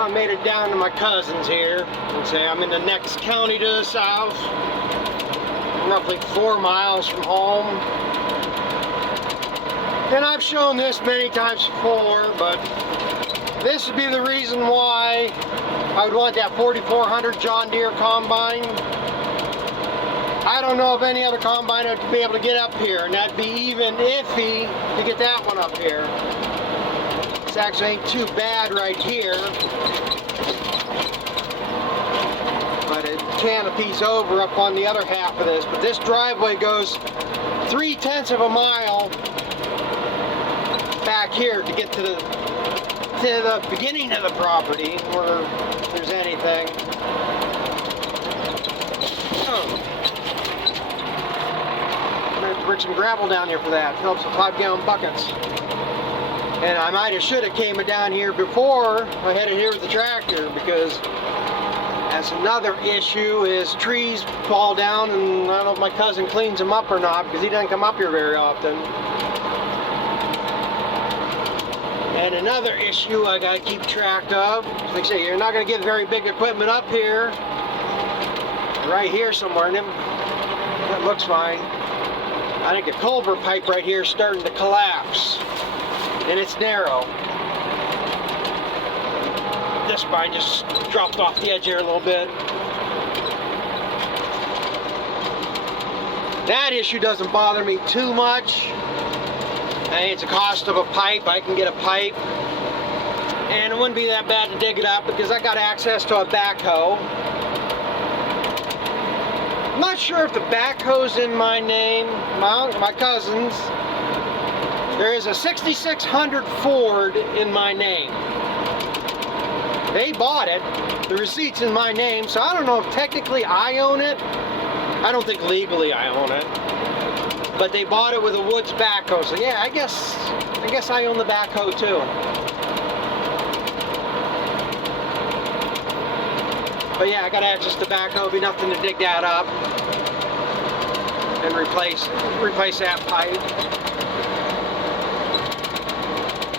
Well, I made it down to my cousin's here. Let's say I'm in the next county to the south, roughly 4 miles from home. And I've shown this many times before, but this would be the reason why I would want that 4400 John Deere combine. I don't know of any other combine that would be able to get up here, and that'd be even iffy to get that one up here. This actually ain't too bad right here, but it canopies over up on the other half of this. But this driveway goes 3/10 of a mile back here to get to the beginning of the property, where there's anything. I'm gonna have to bring some gravel down here for that. Helps with 5-gallon buckets. And I might have should have came down here before I headed here with the tractor, because that's another issue is trees fall down, and I don't know if my cousin cleans them up or not, because he doesn't come up here very often. And another issue I gotta keep track of, like I say, you're not gonna get very big equipment up here. Right here somewhere, and that looks fine. I think the culvert pipe right here is starting to collapse, and it's narrow. This spine just dropped off the edge here a little bit. That issue doesn't bother me too much. I think it's the cost of a pipe. I can get a pipe, and it wouldn't be that bad to dig it up because I got access to a backhoe. I'm not sure if the backhoe's in my name, my cousin's. There is a 6600 Ford in my name. They bought it. The receipt's in my name, so I don't know if technically I own it. I don't think legally I own it. But they bought it with a Woods backhoe, so yeah, I guess I own the backhoe too. But yeah, I got access to backhoe. It'd be nothing to dig that up and replace that pipe.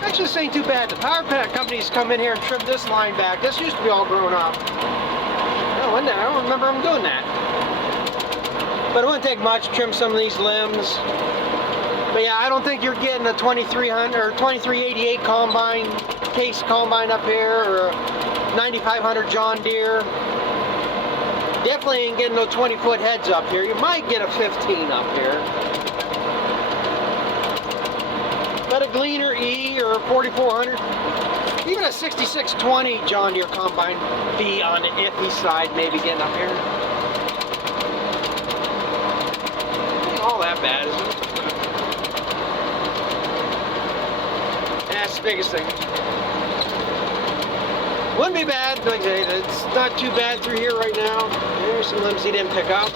Actually, this ain't too bad. The power plant companies come in here and trim this line back. This used to be all grown up. Oh, I don't remember them doing that. But it wouldn't take much to trim some of these limbs. But yeah, I don't think you're getting a 2300 or 2388 combine, case combine up here, or a 9500 John Deere. Definitely ain't getting no 20-foot heads up here. You might get a 15 up here. But a Gleaner E or a 4400, even a 6620 John Deere combine be on the iffy side, maybe getting up here. All that bad, isn't it? And that's the biggest thing. Wouldn't be bad, like I say, it's not too bad through here right now. There's some limbs he didn't pick up.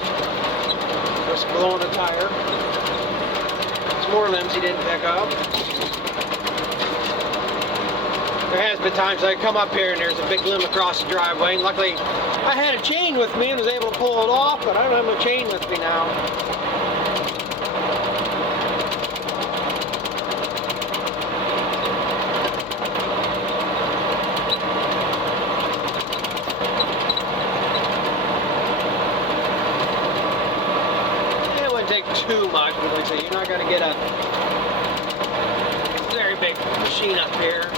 Just blowing a tire. There's more limbs he didn't pick up. There has been times I come up here and there's a big limb across the driveway, and luckily I had a chain with me and was able to pull it off, but I don't have a chain with me now. Too much, but like I say, you're not going to get a very big machine up here.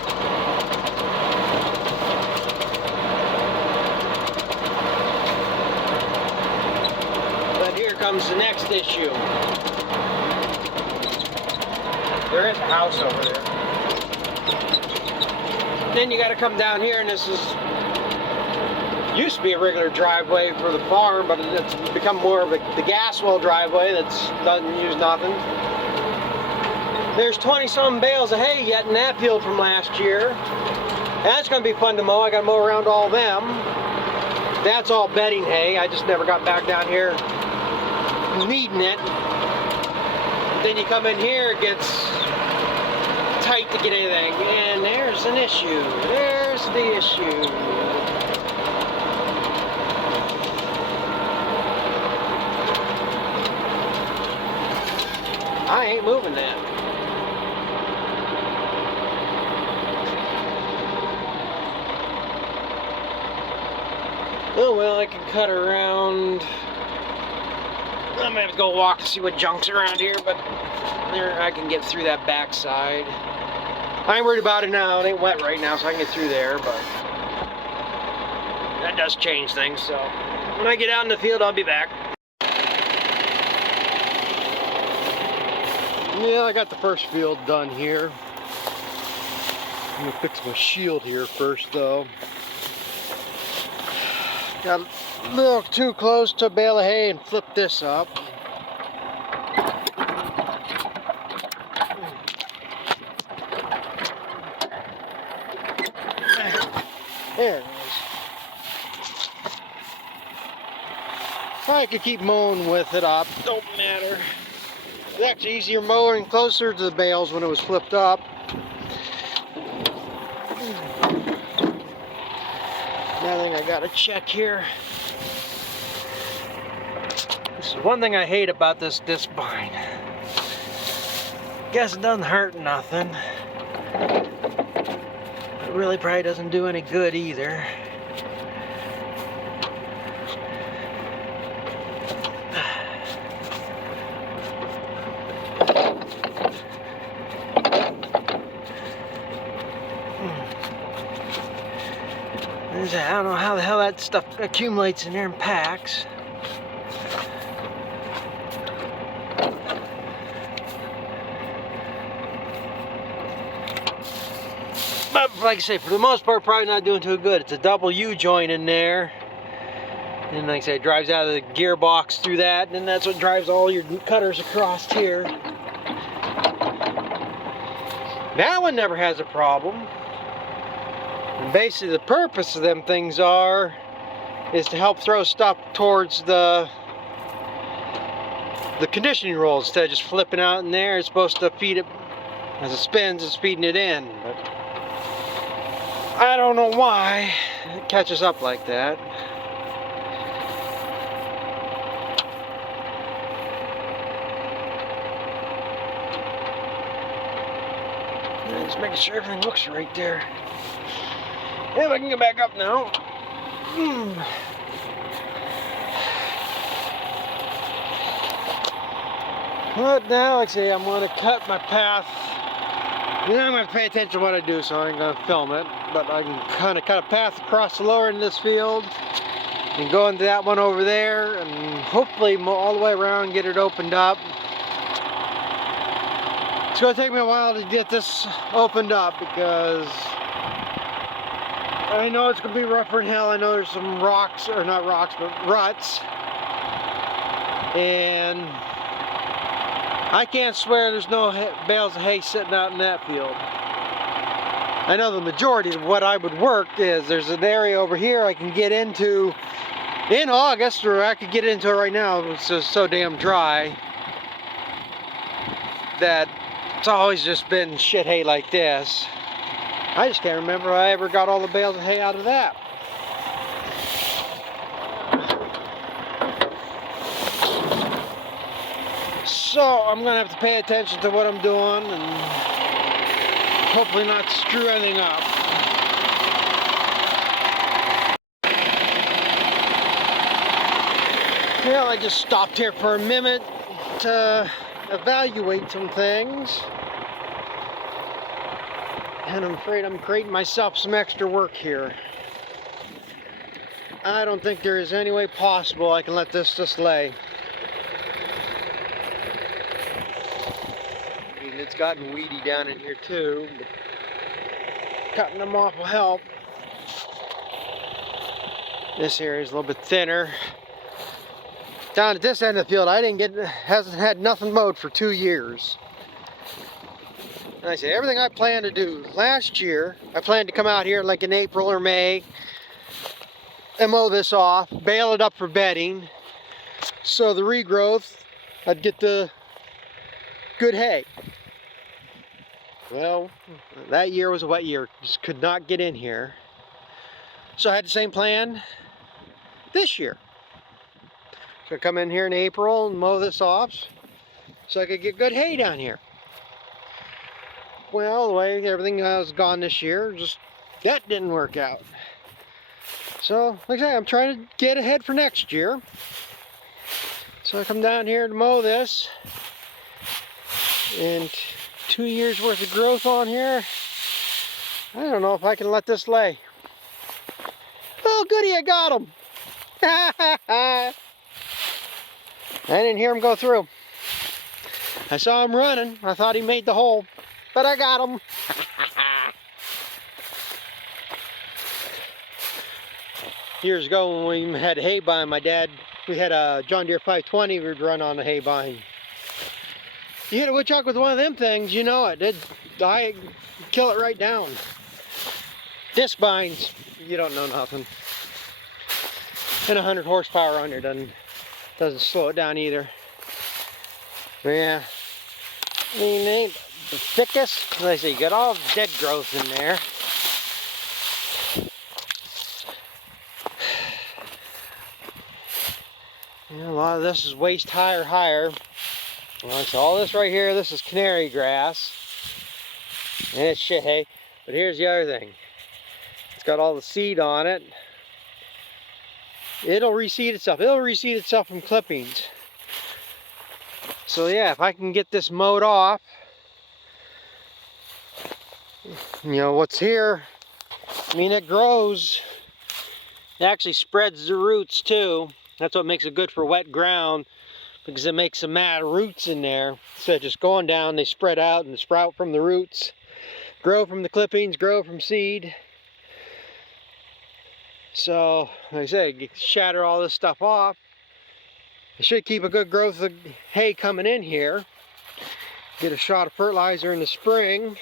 But here comes the next issue. There is a house over there. Then you got to come down here, and this is used to be a regular driveway for the farm, but it's become more of the gas well driveway that doesn't use nothing. There's 20-some bales of hay yet in that field from last year. That's going to be fun to mow. I got to mow around all them. That's all bedding hay. I just never got back down here needing it. Then you come in here, it gets tight to get anything, and there's an issue. There's the issue. I ain't moving that. Oh well, I can cut around. I'm gonna have to go walk to see what junk's around here, but there I can get through that backside. I ain't worried about it now. It ain't wet right now, so I can get through there, but that does change things. So when I get out in the field, I'll be back. Yeah, I got the first field done here. I'm gonna fix my shield here first, though. Got a little too close to a bale of hay and flip this up. There it is. I could keep mowing with it up, don't matter. It's actually easier mowing closer to the bales when it was flipped up. Another thing I gotta check here. This is one thing I hate about this disc bind. Guess it doesn't hurt nothing. It really probably doesn't do any good either. I don't know how the hell that stuff accumulates in there and packs. But like I say, for the most part, probably not doing too good. It's a double U joint in there. And like I say, it drives out of the gearbox through that, and that's what drives all your cutters across here. That one never has a problem. And basically the purpose of them things is to help throw stuff towards the conditioning rolls instead of just flipping out in there. It's supposed to feed it, as it spins, it's feeding it in. But I don't know why it catches up like that. Just making sure everything looks right there. Yeah, I can get back up now. But now, like I say, I'm going to cut my path. I'm going to pay attention to what I do, so I ain't going to film it. But I can kind of cut a path across the lower end of this field and go into that one over there, and hopefully mow all the way around and get it opened up. It's going to take me a while to get this opened up because I know it's going to be rougher than hell. I know there's some rocks, or not rocks, but ruts. And I can't swear there's no bales of hay sitting out in that field. I know the majority of what I would work is there's an area over here I can get into in August, or I could get into it right now. It's just so damn dry that it's always just been shit hay like this. I just can't remember if I ever got all the bales of hay out of that. So I'm gonna have to pay attention to what I'm doing and hopefully not screw anything up. Well, I just stopped here for a minute to evaluate some things. And I'm afraid I'm creating myself some extra work here. I don't think there is any way possible I can let this just lay. I mean, it's gotten weedy down in here too, but cutting them off will help. This area is a little bit thinner. Down at this end of the field, hasn't had nothing mowed for 2 years. And I say, everything I planned to do last year, I planned to come out here like in April or May and mow this off, bale it up for bedding, so the regrowth, I'd get the good hay. Well, that year was a wet year, just could not get in here. So I had the same plan this year. So I come in here in April and mow this off so I could get good hay down here. Well, the way everything was gone this year, just that didn't work out. So, like I say, I'm trying to get ahead for next year. So I come down here to mow this. And 2 years worth of growth on here. I don't know if I can let this lay. Oh, goody, I got him. I didn't hear him go through. I saw him running. I thought he made the hole, but I got him. Years ago when we had hay bine, we had a John Deere 520 we'd run on the hay bine. You hit a woodchuck with one of them things, you know it. It'd die, kill it right down. Disc bines, you don't know nothing. And 100 horsepower on there doesn't slow it down either. But yeah, I mean, they ain't the thickest. Like I say, you got all dead growth in there. Yeah, a lot of this is waist high or higher. Well, so all this right here, this is canary grass. And it's shit hay. But here's the other thing. It's got all the seed on it. It'll reseed itself. It'll reseed itself from clippings. So yeah, if I can get this mowed off, you know, what's here, I mean, it grows. It actually spreads the roots too. That's what makes it good for wet ground, because it makes some mad roots in there. Instead of just going down, they spread out and sprout from the roots, grow from the clippings, grow from seed. So, like I say, shatter all this stuff off. It should keep a good growth of hay coming in here. Get a shot of fertilizer in the spring.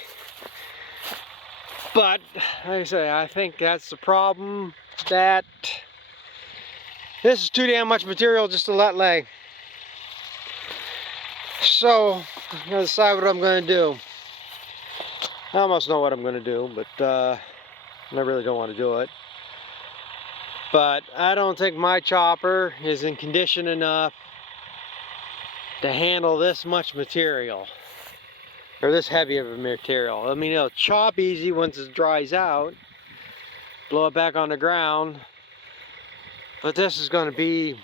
But, like I say, I think that's the problem, that this is too damn much material just to let lay. So, I'm going to decide what I'm going to do. I almost know what I'm going to do, but I really don't want to do it. But I don't think my chopper is in condition enough to handle this much material, or this heavy of a material. I mean, it'll chop easy once it dries out, blow it back on the ground, but this is going to be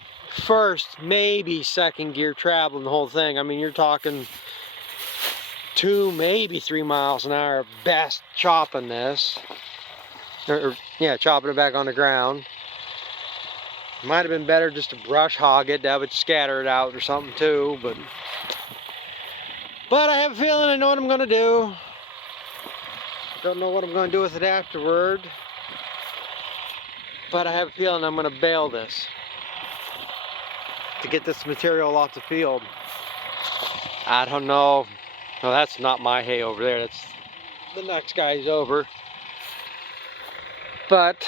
first, maybe second gear traveling the whole thing. I mean, you're talking 2, maybe 3 miles an hour at best chopping this, or yeah, chopping it back on the ground. Might have been better just to brush hog it. That would scatter it out or something too, but I have a feeling I know what I'm going to do. Don't know what I'm going to do with it afterward, but I have a feeling I'm going to bale this to get this material off the field. I don't know. No, that's not my hay over there. That's the next guy's over. But,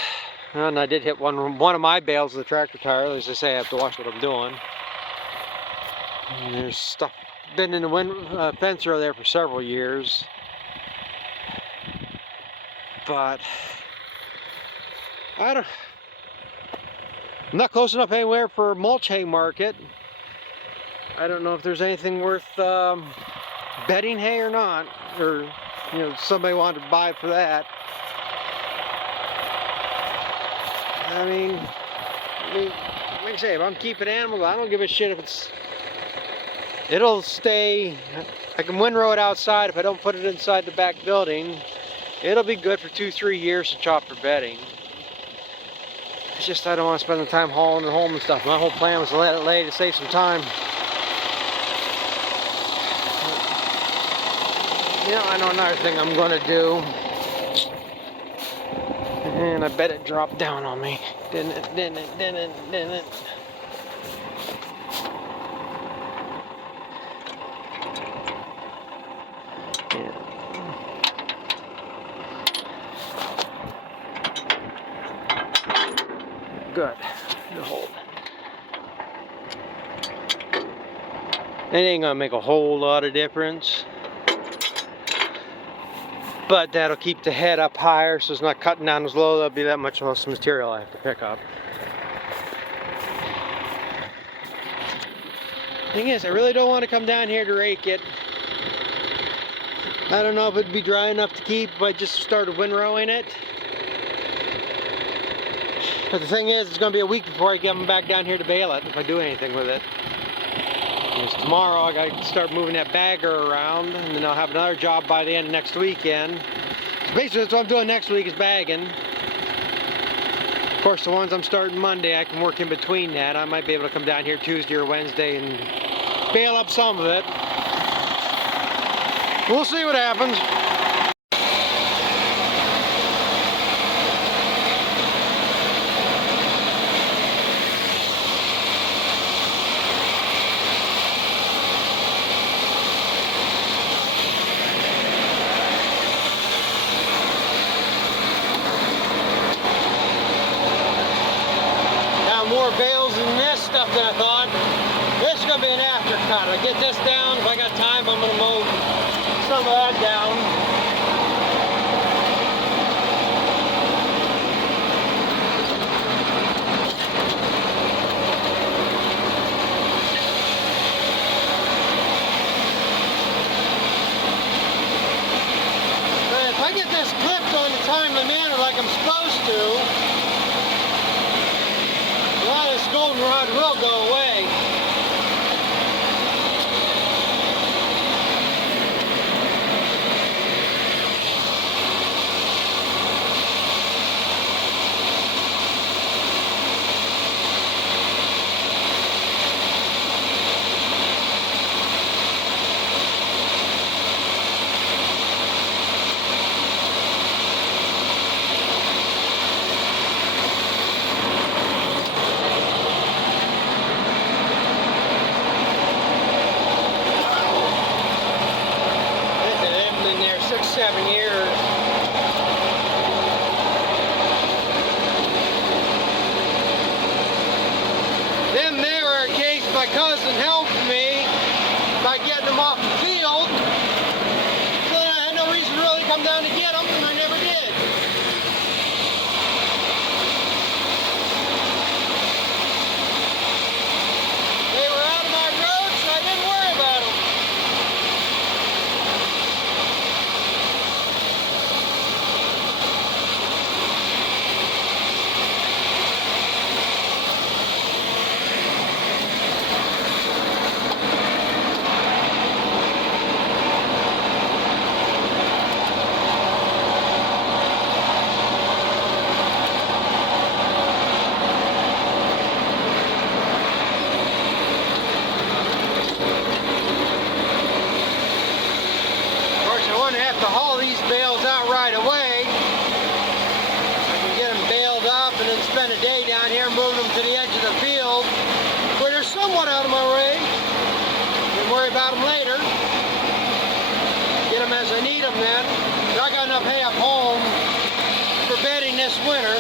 and I did hit one of my bales with the tractor tire. As I say, I have to watch what I'm doing. And there's stuff been in the fence row there for several years. But I'm not close enough anywhere for mulch hay market. I don't know if there's anything worth bedding hay or not, or you know, somebody wanted to buy for that. I mean, like I say, if I'm keeping animals, I don't give a shit if it'll stay. I can windrow it outside if I don't put it inside the back building. It'll be good for 2-3 years to chop for bedding. It's just I don't want to spend the time hauling it home and stuff. My whole plan was to let it lay to save some time. You know, I know another thing I'm going to do. And I bet it dropped down on me. Didn't it? Yeah. Good. It'll hold. It ain't gonna make a whole lot of difference, but that'll keep the head up higher, so it's not cutting down as low. There'll be that much less material I have to pick up. Thing is, I really don't want to come down here to rake it. I don't know if it'd be dry enough to keep if I just started windrowing it. But the thing is, it's going to be a week before I get them back down here to bale it, if I do anything with it. Because tomorrow I got to start moving that bagger around, and then I'll have another job by the end of next weekend. So basically that's what I'm doing next week, is bagging. Of course, the ones I'm starting Monday, I can work in between that. I might be able to come down here Tuesday or Wednesday and bale up some of it. We'll see what happens. More bales than this stuff than I thought. This is going to be an aftercut. I get this down. If I got time, I'm going to mow some of that down. But if I get this clipped on the timely manner like I'm supposed to, this goldenrod will go away. Six, 7 years. Then they were a case my cousin helped me by getting them off the field. So I had no reason to really come down to get them, and I never did. They were out of my road, so I didn't worry about them. Have to haul these bales out right away. I can get them baled up and then spend a day down here moving them to the edge of the field where they're somewhat out of my way. Then worry about them later. Get them as I need them then. I got enough hay up home for bedding this winter.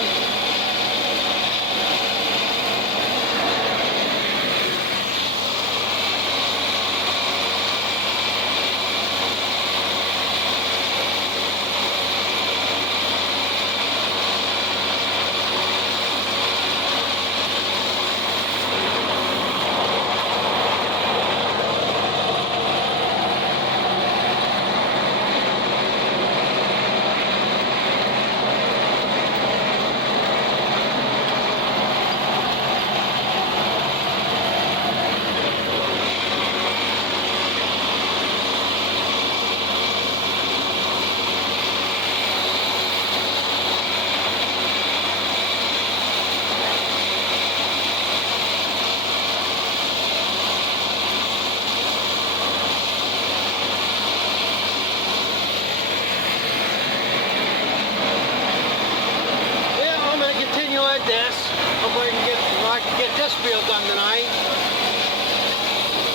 Hopefully I can get this field done tonight.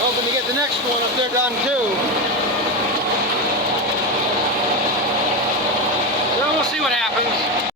Hoping to get the next one up there done too. So we'll see what happens.